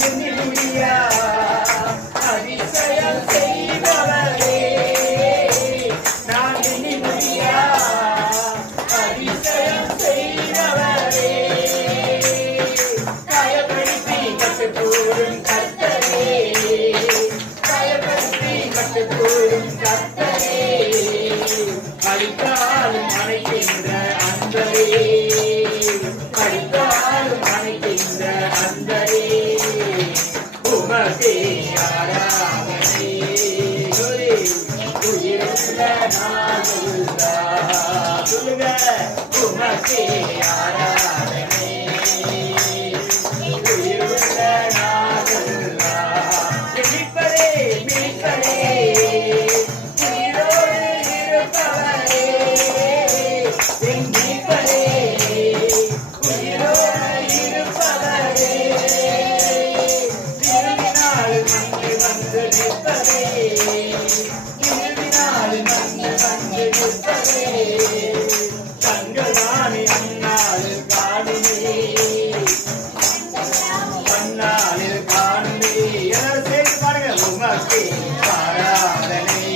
எண்ணி முடியா அதிசயம் செய்பவரே நான் எண்ணி முடியா அதிசயம் செய்பவரே காயப்படுத்தி கட்டுக்கூடும் கர்த்தரே காயப்படுத்தி கட்டுக்கூடும் கர்த்தரே அழித்தாலும் அணைக்கின்ற அன்பரே அழித்தாலும் அணைக்கின்ற அன்பரே உமக்கே ஆராதனை உயிருள்ள நாளெல்லாம் சொல்லுங்க உமக்கே ஆராதனை உயிருள்ள நாளெல்லாம் மீட்பரே மீட்பரே உயிரோடு இருப்பவரே என் மீட்பரே உயிரோடு இருப்பவரே இருவினால் வந்து வந்து நிற்பதே இருவினால் வந்து வந்து நிற்பதே கண்களானே அந்நாளில் காணுமே அந்நாளில் காணுமே எல்லாரும் சேர்த்து பாருங்க உமக்கே ஆராதனை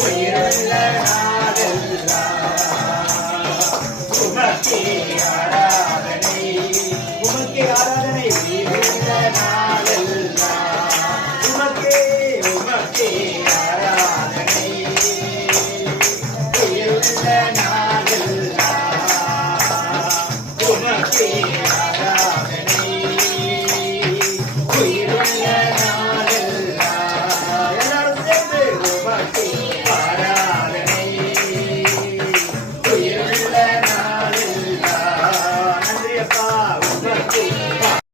உயிருள்ள நாளெல்லாம் உமக்கே ஆராதனை உமக்கே ஆராதனை உயிருள்ள நாளெல்லாம் உமக்கே உமக்கே ஆராதனை உயிருள்ள நாளெல்லாம் உமக்கே ஆராதனை உயிருள்ள